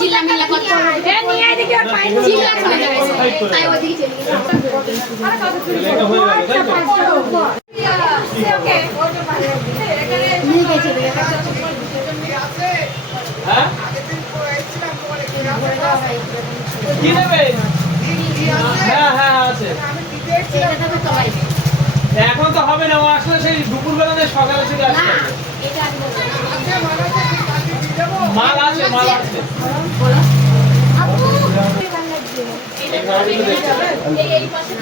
চিল্লামিল্লা কথা এ নিয়ে এদিকে আর পাইনি চিল্লা করে যাবে তাই ওদিকে চলে আর কথা শুনি ওকে নিয়ে গেছে হ্যাঁ কি নেবে হ্যাঁ হ্যাঁ আছে এখন তো হবে না ও আসলে সেই দুপুরবেলা না সকালে থেকে আসবে মাল আছে এই পাশে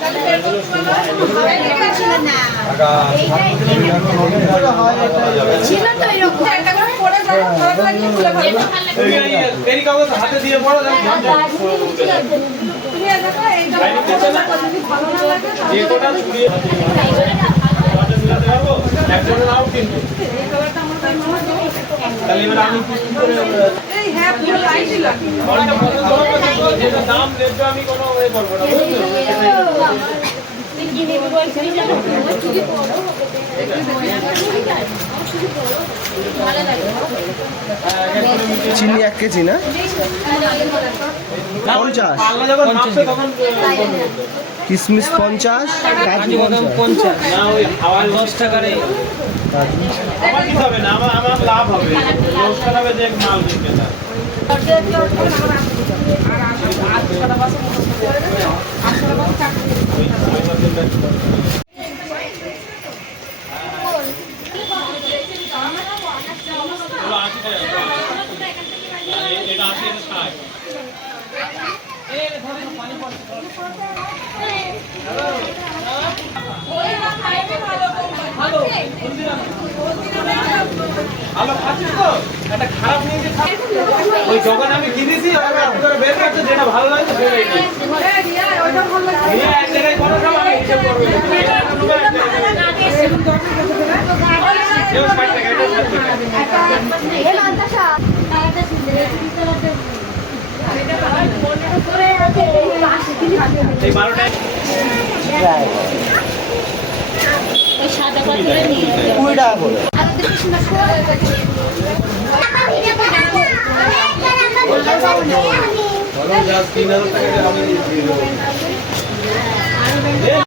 তাহলে বের করতে না ছিল তো এরকম একটা করে পড়ে যায় ভালো লাগিয়ে খুলে ভালো এই কাগজ হাতে দিয়ে পড়ো তুমি দেখো এই কাগজটা ভালো না লাগে যে কোটা ছুড়িয়ে মিলাতে পারবো একজনের আউট কিন্তু এই কাগজটা আমার কাছে মনে হয় তাহলে এবার আমি কি করে এই হ্যাঁ পুরো লাইনই লাগে বলটা বন্ধ করো যেটা দাম নেব আমি কোনো ওয়ে করব না বুঝছো কিনে দিব এখানে যাবো চুরি বড় হবে চিনি 1 কেজি না 50 কিশমিশ 50 কাজু বাদাম 50 না ওই হাওয়ায় 10 টাকার এই আমার কি হবে না আমার লাভ হবে 10 টাকা যে মাল বিক্রি না আলো খাচ্ছিস তো একটা খারাপ নিয়ে ওই দোকানে আমি কিনেছি বের করতে যেটা ভালো লাগে সেটাই এক জায়গায় কোনো সময় হিসেব করবে এই 12টায় সাদা পাথরে নিয়ে 20 টাকা করে বলো যা 3000 টাকা আমি দিয়ে দেব